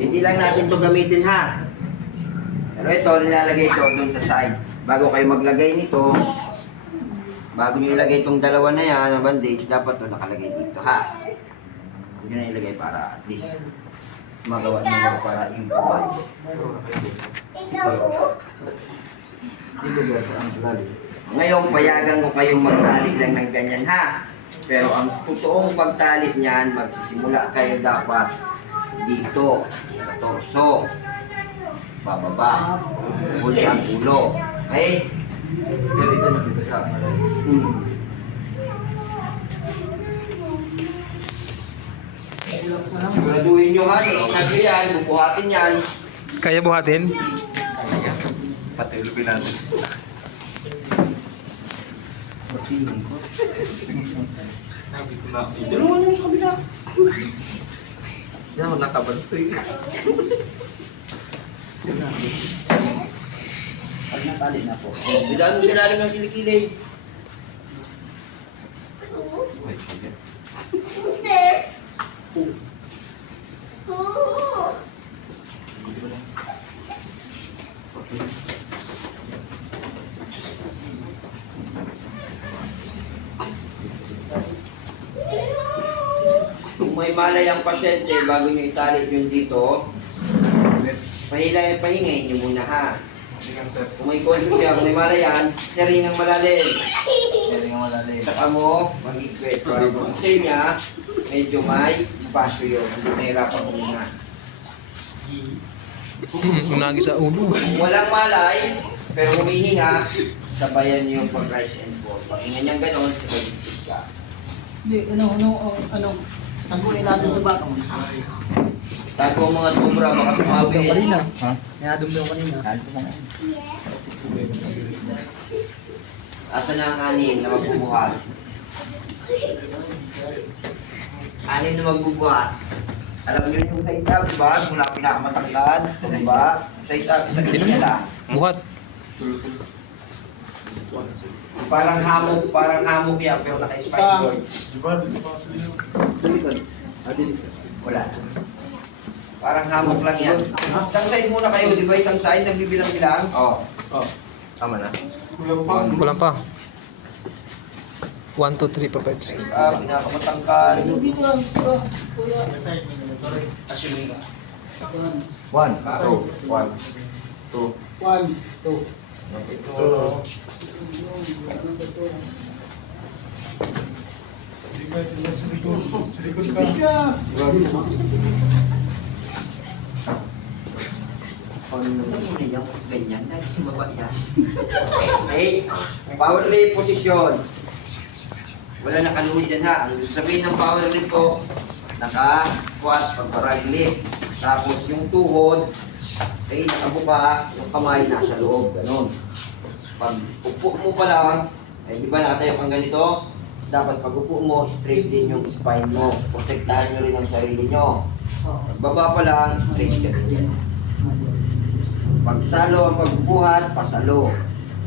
Hindi lang natin to gamitin ha. Pero ito, nilalagay ito doon sa side. Bago kayo maglagay nito, bago nyo ilagay itong dalawa na yan, na bandage, dapat ito nakalagay dito ha. Huwag nyo na ilagay para at least magawa nyo para improvise. Ngayon, payagan ko kayong magtalik lang ng ganyan ha. Pero ang totoong pagtalik niyan, magsisimula kayo dapat dito, sa torso, bababa, huli ang ulo. Okay? Pero ito nakita sa akin. Siguraduhin nyo ha, snag yan, bubuhatin yan. Kaya buhatin? Patulogin natin. Sabi ko na. Dalawa nyo sa kabila. Yan, nakabansay. Pag natali na po. Bidaan mo sila ng kilikili. Wait, sige. Who's there? Who? Kung may malay ang pasyente, bago nyo italit yung dito, pahingay nyo muna ha. Kung may conscious siya, kung may malay yan, sharing ang malalim. Yan yung malalim. Saka mo, mag-equate. Para kung kasi niya, medyo may spasyo yun. Hindi mahirapan huminga. Unagi sa ulo. Kung walang malay, pero humihinga, sabayan niyo yung pag-rise and fall. Paghinga niyang gano'n, sabay ka. Hindi, ano, tangguin natin ito ba? Tago ang mga sobra, baka sumabi. Ha? Nayadom daw kanina. Asa na ang anim na magbubuhat? Anim na magbubuhat. Alam niyo yung sa isa, di ba? Mula pinakamatangkad, di ba? Sa isa nila. Buhat. Parang hamog yan, pero naka-spine cord. Sa likod. Wala. Parang hamog lang yan. Isang side muna kayo, di ba? Isang side, nagbibilang-bilang? Oo. Oh. Tama na. Kulang pa. 1, 2, 3, 4, 5, 6. Pinakamatangkad. Assume ka. 1, 2, 1, 2. 1, 2. Ito. Ganyan, kasi baba yan. Okay, power lift position. Wala nakaluhod yan ha. Ang sabihin ng power lift ko, naka-squat, pag-parag lift. Tapos yung tuhod, okay, nakabuka, yung kamay nasa loob, ganun. Pag upo mo pa lang, di ba nakatayo kang ganito? Dapat pag upo mo, straight din yung spine mo. Protektahan nyo rin ang sarili nyo. Pagbaba pa lang, straight ka din yan. Pagsalo ang pagbubuhat, pasalo.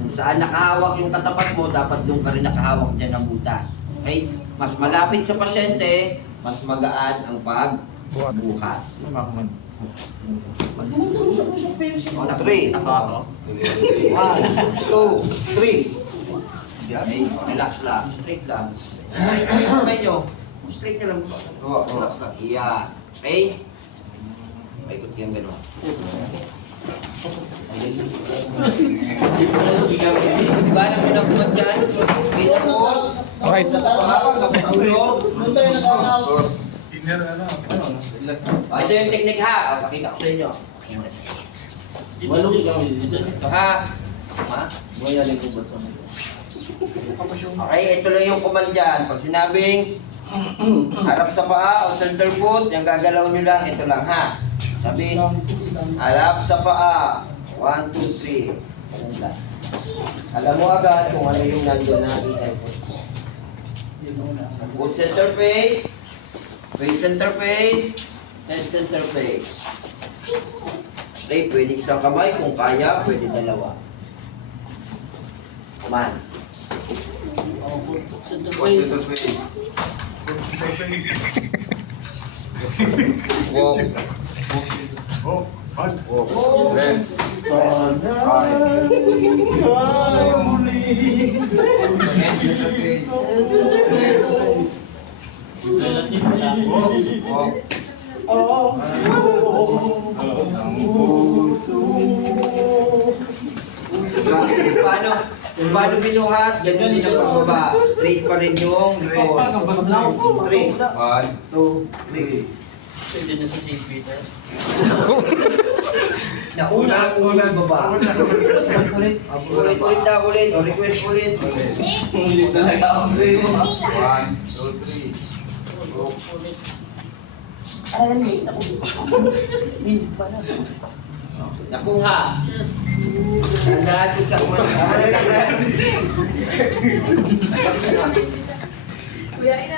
Kung saan nakahawak yung katapat mo, dapat doon ka rin nakahawak dyan ng butas. Okay? Mas malapit sa pasyente, mas magaan ang pagbuhat. 3. Ako. 1, 2, 3. Okay, relax lang, straight lang. Straight lang yung kamay nyo. Straight nyo lang. Relax lang. Iyan. Okay? Paikot kayong gano'n. Di ba naman nakumat dyan? Wait po. Alright. Ulo. Doon tayo nag-announce. Ito yung technique ha. Pakita ko sa inyo. Ito ha. Ha? Okay, ito lang yung command dyan. Pag sinabing harap sa paa o center foot, yung gagalaw nyo lang, ito lang ha. Sabi, harap sa paa. 1, 2, 3. Ganun lang. Alam mo agad kung ano yung nandun na i-effort mo. Foot center face, face center face, head center face. Okay, pwede isang kamay. Kung kaya, pwede dalawa. naman. Sa the face. Wow. Paano binuhat, ganun din ang pagbaba. Straight pa rin yung record. 3. 1, 2, 3. Pwede na sa St. Peter. Nauna ang unang baba. Ulit na ulit. O request ulit. 1, 2, 3. Nakuha. Tandaan ko sa mga. Kuya, ina